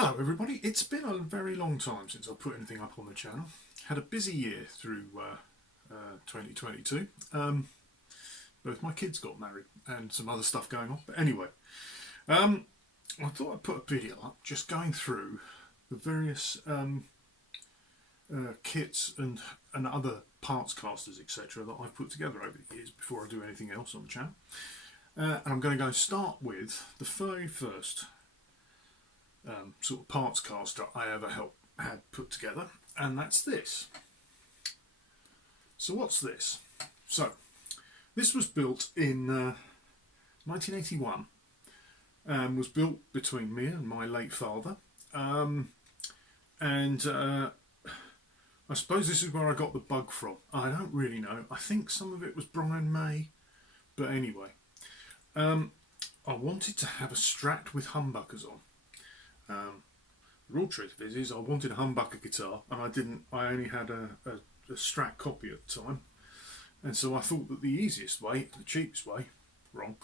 Hello everybody, it's been a very long time since I put anything up on the channel. Had a busy year through 2022. Both my kids got married and some other stuff going on. But anyway, I thought I'd put a video up just going through the various kits and other parts casters, etc. that I've put together over the years before I do anything else on the channel. And I'm going to go start with the very first sort of parts caster I ever had put together, and that's this. So what's this? So this was built in 1981 and was built between me and my late father, and I suppose this is where I got the bug from. I don't really know. I think some of it was Brian May, but anyway, I wanted to have a Strat with humbuckers on. The real truth is I wanted a humbucker guitar, and I only had a Strat copy at the time, and so I thought that the easiest way, the cheapest way, wrong,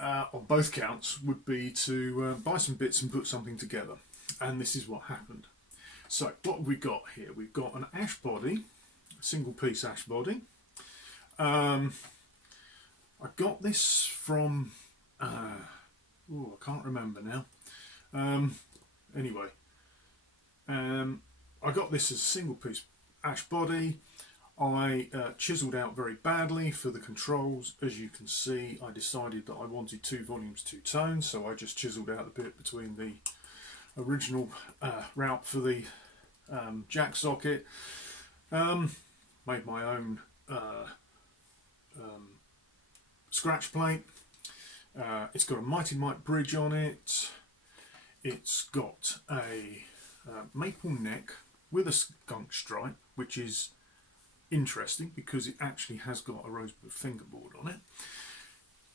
on both counts, would be to buy some bits and put something together. And this is what happened. So what have we got here? We've got an ash body, a single piece ash body. I got this from I can't remember now. Anyway, I got this as a single piece ash body. I chiselled out very badly for the controls. As you can see, I decided that I wanted 2 volumes, 2 tones, so I just chiselled out the bit between the original route for the jack socket. Made my own scratch plate. It's got a Mighty Mite bridge on it. It's got a maple neck with a skunk stripe, which is interesting because it actually has got a rosewood fingerboard on it.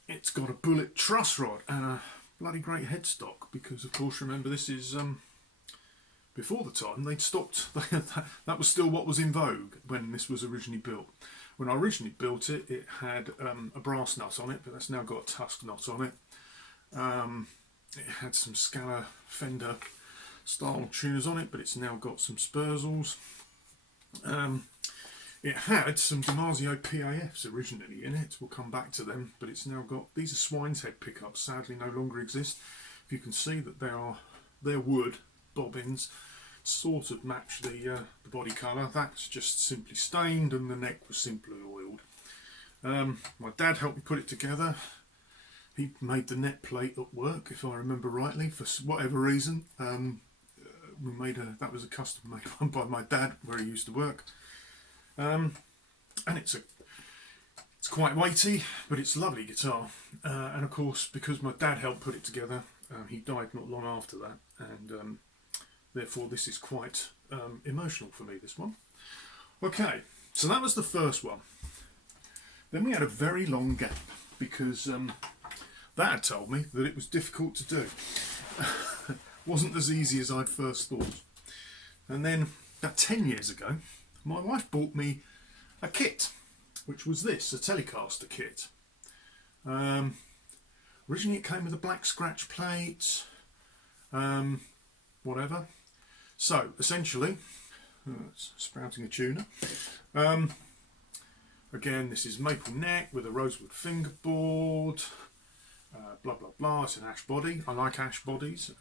It's got a bullet truss rod and a bloody great headstock because, of course, remember, this is before the time they'd stopped. That was still what was in vogue when this was originally built. When I originally built it, it had a brass nut on it, but that's now got a tusk nut on it. It had some Scalar Fender style tuners on it, but it's now got some Spurzels. It had some DiMarzio PAFs originally in it. We'll come back to them, but it's now got, these are Swine's Head pickups, sadly no longer exist. If you can see that they're wood bobbins, sort of match the body colour. That's just simply stained, and the neck was simply oiled. My dad helped me put it together. He made the net plate at work, if I remember rightly, for whatever reason. That was a custom made one by my dad where he used to work. And it's quite weighty, but it's a lovely guitar. And of course, because my dad helped put it together, he died not long after that, and therefore this is quite emotional for me, this one. Okay, so that was the first one. Then we had a very long gap because that had told me that it was difficult to do. Wasn't as easy as I'd first thought. And then about 10 years ago, my wife bought me a kit, which was this, a Telecaster kit. Originally it came with a black scratch plate, whatever. So essentially, it's sprouting a tuner. Again, this is maple neck with a rosewood fingerboard. Blah blah blah. It's an ash body. I like ash bodies.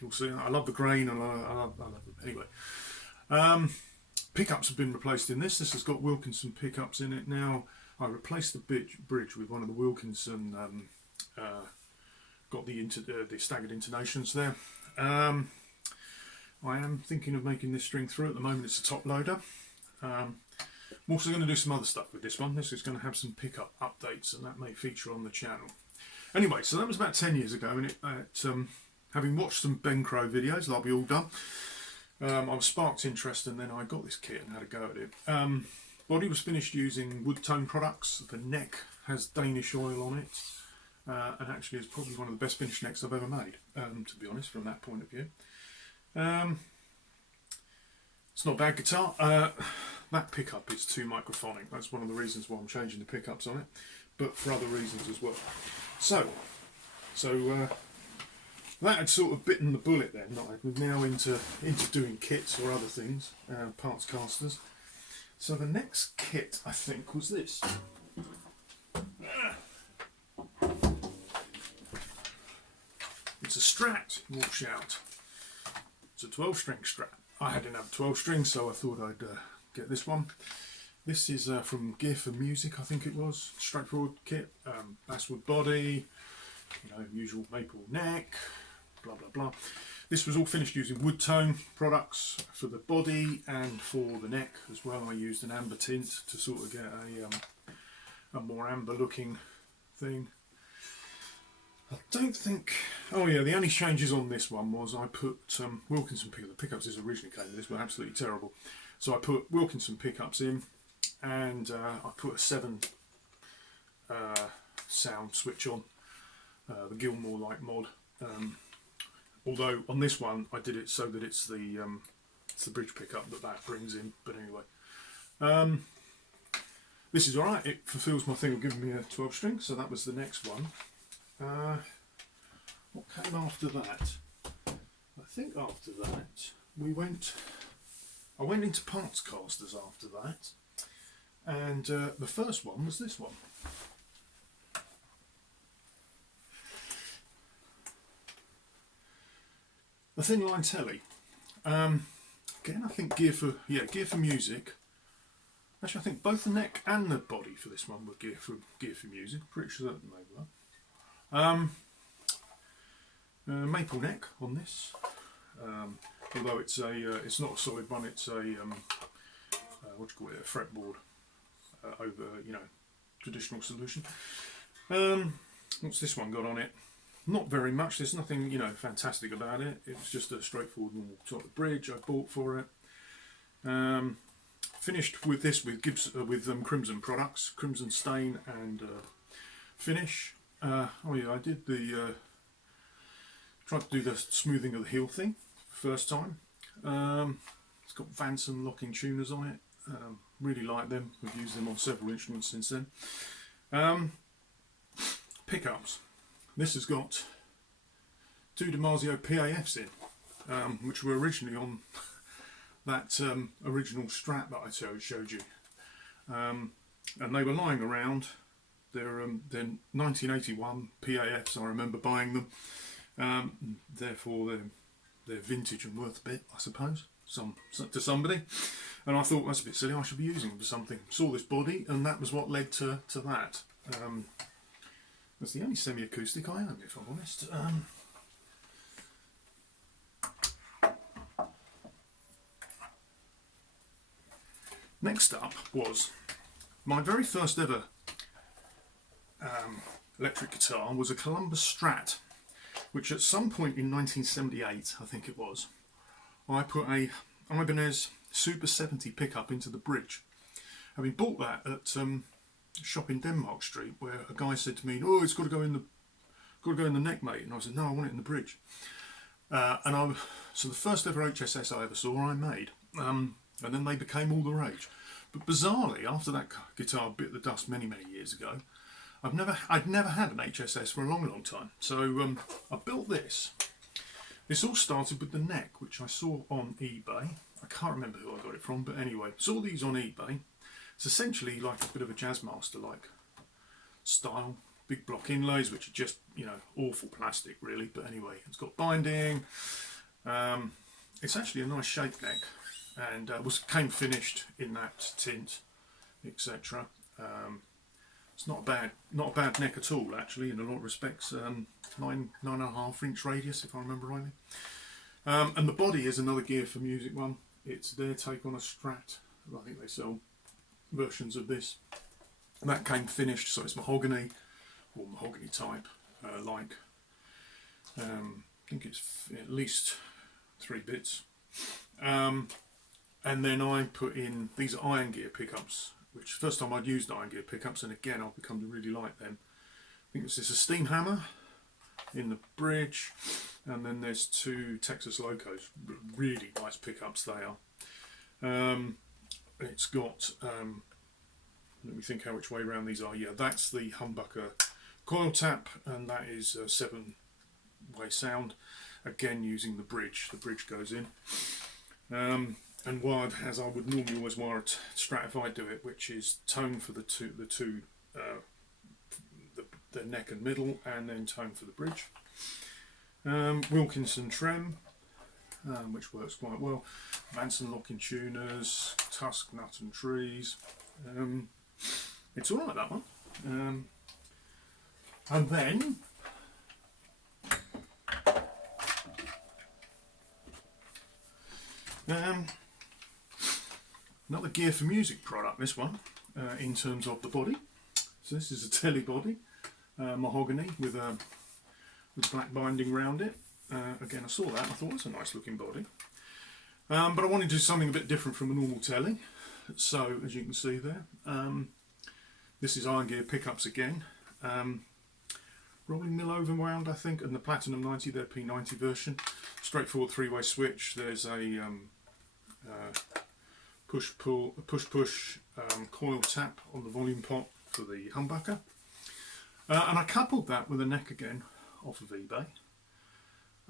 You'll see. I love the grain, and I love them. Anyway, pickups have been replaced in this. This has got Wilkinson pickups in it now. I replaced the bridge with one of the Wilkinson. Got the staggered intonations there. I am thinking of making this string through. At the moment, it's a top loader. I'm also going to do some other stuff with this one. This is going to have some pickup updates, and that may feature on the channel. Anyway, so that was about 10 years ago, and having watched some Ben Crow videos, like we all done, I was sparked interest, and then I got this kit and had a go at it. Body was finished using wood tone products. The neck has Danish oil on it, and actually is probably one of the best finished necks I've ever made, to be honest, from that point of view. It's not a bad guitar. That pickup is too microphonic. That's one of the reasons why I'm changing the pickups on it, but for other reasons as well. So that had sort of bitten the bullet then. We're now into doing kits or other things, parts casters. So the next kit, I think, was this. It's a Strat washout. It's a 12-string Strat. I didn't have 12 strings, so I thought I'd get this one. This is from Gear for Music, I think it was. Straightforward kit, basswood body, usual maple neck, blah blah blah. This was all finished using wood tone products for the body and for the neck as well. I used an amber tint to sort of get a more amber looking thing. I don't think... Oh yeah, the only changes on this one was I put Wilkinson pickups. The pickups this originally came with this were absolutely terrible. So I put Wilkinson pickups in, and I put a 7 sound switch on, the Gilmore-like mod. Although on this one I did it so that it's the bridge pickup that brings in. But anyway, this is alright. It fulfills my thing of giving me a 12 string. So that was the next one. What came after that? I think after that I went into parts casters after that, and the first one was this one. The thin line telly. Again, I think Gear for Music. Actually, I think both the neck and the body for this one were Gear for Music. Pretty sure that they were. Maple neck on this, although it's not a solid one. It's a what do you call it? A fretboard over traditional solution. What's this one got on it? Not very much. There's nothing fantastic about it. It's just a straightforward normal sort of bridge I bought for it. Finished with this with Crimson products, Crimson Stain and Finish. Oh yeah, I did tried to do the smoothing of the heel thing first time. It's got Vanson locking tuners on it. Really like them. We've used them on several instruments since then. Pickups. This has got 2 DiMarzio PAFs in, which were originally on that original Strat that I showed you, and they were lying around. They're 1981 PAFs. I remember buying them. Therefore, they're vintage and worth a bit, I suppose, to somebody. And I thought, that's a bit silly. I should be using them for something. Saw this body, and that was what led to that. That's the only semi-acoustic I own, if I'm honest. Next up was my very first ever electric guitar was a Columbus Strat, which at some point in 1978, I think it was, I put a Ibanez Super 70 pickup into the bridge. Having bought that at a shop in Denmark Street, where a guy said to me, "Oh, it's got to go in the neck, mate," and I said, "No, I want it in the bridge." So the first ever HSS I ever saw, I made, and then they became all the rage. But bizarrely, after that guitar bit the dust many years ago, I'd never had an HSS for a long time. So I built this. This all started with the neck, which I saw on eBay. I can't remember who I got it from, but anyway, saw these on eBay. It's essentially like a bit of a Jazzmaster-like style, big block inlays, which are just awful plastic really. But anyway, it's got binding. It's actually a nice shaped neck, and came finished in that tint, etc. It's not a bad neck at all, actually, in a lot of respects. 9.5 inch radius, if I remember rightly. And the body is another Gear for Music one. It's their take on a Strat. I think they sell versions of this. And that came finished, so it's mahogany, or mahogany type, I think it's at least 3 bits. And then I put in these Iron Gear pickups, which first time I'd used Iron Gear pickups, and again I've become to really like them. I think it's a steam hammer in the bridge, and then there's 2 Texas Locos, really nice pickups they are. It's got, let me think which way around these are. Yeah, that's the humbucker coil tap, and that is 7 way sound, again using the bridge. The bridge goes in. And wired as I would normally always wire a Strat if I do it, which is tone for the neck and middle, and then tone for the bridge. Wilkinson trem, which works quite well. Manson locking tuners, Tusk nut and trees. It's all right, that one. And then another Gear for Music product, this one, in terms of the body. So this is a telly body, mahogany with black binding round it. Again, I saw that, I thought it's a nice looking body. But I wanted to do something a bit different from a normal telly. So, as you can see there, this is Iron Gear pickups again. Rolling mill overwound, I think, and the Platinum 90, their P90 version. Straightforward three-way switch. There's a push coil tap on the volume pot for the humbucker, and I coupled that with a neck again off of eBay.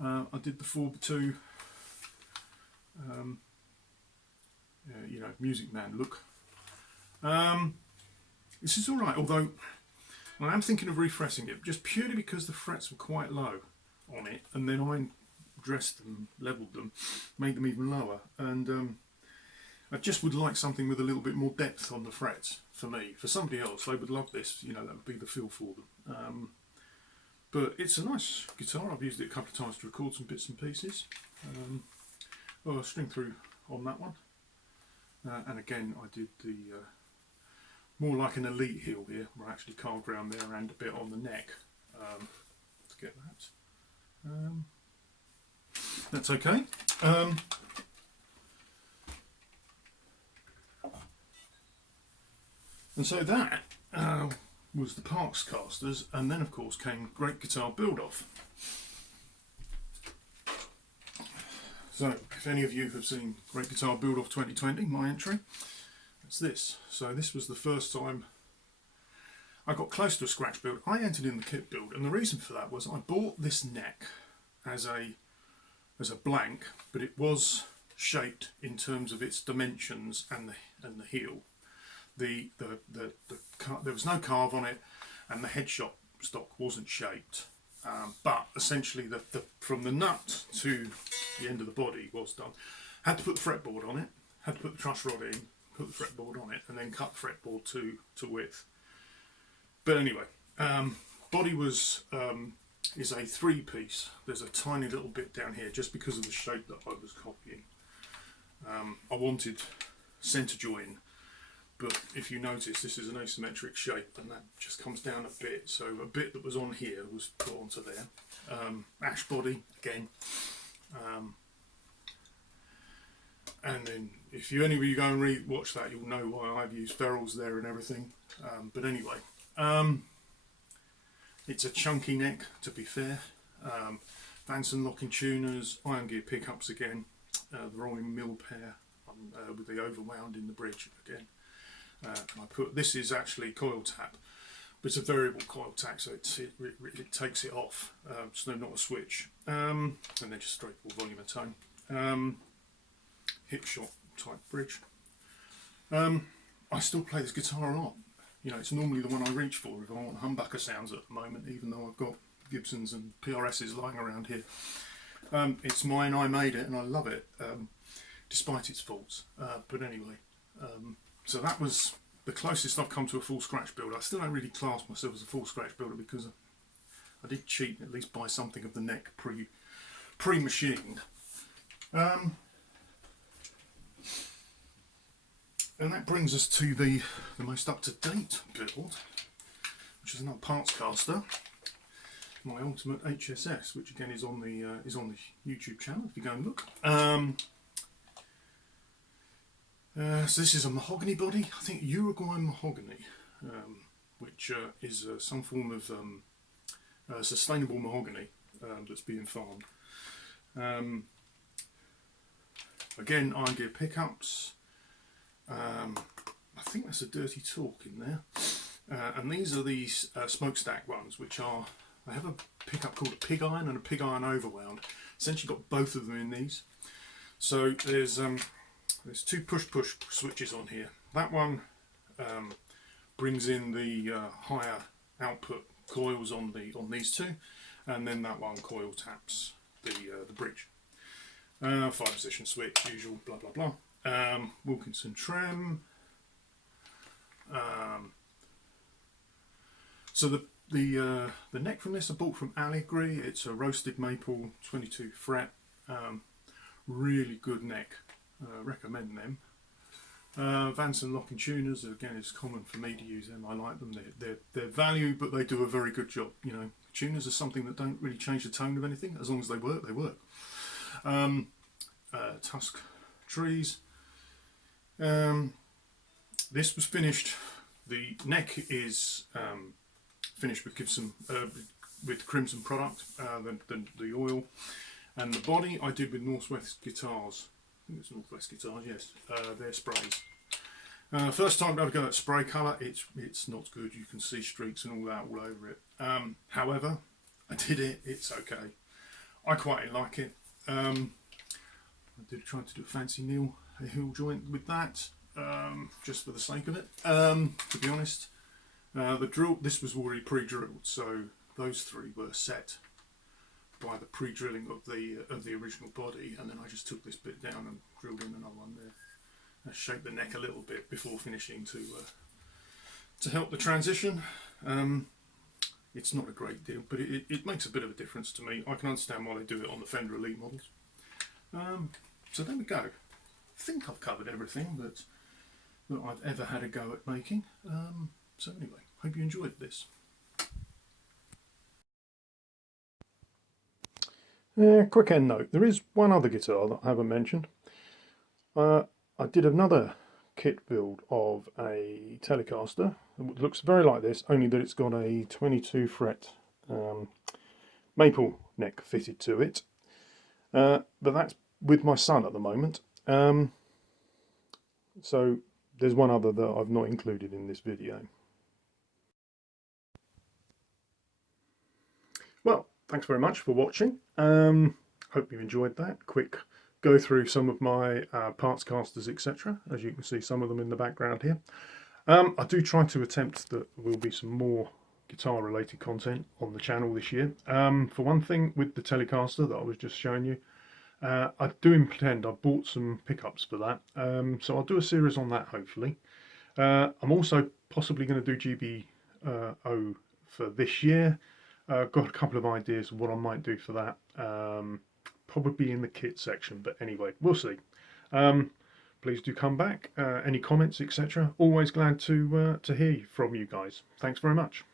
I did the 4x2 you know, Music Man look. This is alright, although I am thinking of refreshing it, just purely because the frets were quite low on it, and then I dressed them, levelled them, made them even lower, and I just would like something with a little bit more depth on the frets for me. For somebody else, they would love this, you know, that would be the feel for them. But it's a nice guitar. I've used it a couple of times to record some bits and pieces. String through on that one. And again, I did the more like an elite heel here, where I actually carved around there and a bit on the neck to get that. That's okay. And so that was the partscasters, and then of course came Great Guitar Build-Off. So if any of you have seen Great Guitar Build-Off 2020, my entry, it's this. So this was the first time I got close to a scratch build. I entered in the kit build, and the reason for that was I bought this neck as a blank, but it was shaped in terms of its dimensions and the heel. There was no carve on it, and the headshot stock wasn't shaped, but essentially from the nut to the end of the body was done. Had to put the fretboard on it, had to put the truss rod in, put the fretboard on it, and then cut the fretboard to width. But anyway, body is a 3-piece. There's a tiny little bit down here just because of the shape that I was copying. I wanted centre join. But if you notice, this is an asymmetric shape, and that just comes down a bit. So a bit that was on here was put onto there. Ash body again. And then if any of you go and watch that, you'll know why I've used ferrules there and everything. But anyway, it's a chunky neck, to be fair. Manson locking tuners, Iron Gear pickups again. The rolling mill pair with the overwound in the bridge again. This is actually coil tap, but it's a variable coil tap, so it takes it off. So not a switch, and then just straightforward volume and tone. Hip shot type bridge. I still play this guitar a lot. You know, it's normally the one I reach for if I want humbucker sounds at the moment, even though I've got Gibsons and PRSs lying around here. It's mine, I made it, and I love it, despite its faults. But anyway. So that was the closest I've come to a full scratch build. I still don't really class myself as a full scratch builder because I did cheat and at least buy something of the neck pre-machined. And that brings us to the most up-to-date build, which is another partscaster, my Ultimate HSS, which again is on the YouTube channel if you go and look. So this is a mahogany body, I think Uruguayan mahogany, which is some form of sustainable mahogany that's being farmed. Again, Iron Gear pickups. I think that's a Dirty Talk in there. And these are these smokestack ones, which are I have a pickup called a pig iron and a pig iron overwound. Essentially got both of them in these. So there's two push switches on here. That one brings in the higher output coils on these two, and then that one coil taps the bridge. 5-position switch, usual, blah blah blah. Wilkinson trim. So the neck from this I bought from Allegory. It's a roasted maple 22 fret. Really good neck. Recommend them. Vanson locking tuners, again, it's common for me to use them. I like them. They're value, but they do a very good job. You know, tuners are something that don't really change the tone of anything. As long as they work, they work. Tusk trees. This was finished. The neck is finished with Gibson with Crimson product, the oil, and the body I did with Northwest Guitars. I think it's Northwest Guitars, yes. Their sprays. First time I've go at spray colour, it's not good. You can see streaks and all that all over it. However, I did it. It's okay. I quite like it. I did try to do a fancy nail heel joint with that, just for the sake of it. To be honest, the drill. This was already pre-drilled, so those three were set by the pre-drilling of the original body, and then I just took this bit down and drilled in another one there. I shaped the neck a little bit before finishing to help the transition. It's not a great deal, but it makes a bit of a difference to me. I can understand why they do it on the Fender Elite models. So there we go. I think I've covered everything that I've ever had a go at making. So anyway, hope you enjoyed this. Quick end note, there is one other guitar that I haven't mentioned. I did another kit build of a Telecaster. It looks very like this, only that it's got a 22 fret maple neck fitted to it. But that's with my son at the moment. So there's one other that I've not included in this video. Well, thanks very much for watching. Hope you enjoyed that quick go through some of my parts casters, etc. As you can see, some of them in the background here. I do try to attempt that there will be some more guitar related content on the channel this year. For one thing, with the Telecaster that I was just showing you, I do intend, I bought some pickups for that, so I'll do a series on that hopefully. I'm also possibly going to do GBO for this year. Got a couple of ideas of what I might do for that, probably in the kit section, but anyway, we'll see. Please do come back, any comments, etc. Always glad to hear from you guys. Thanks very much.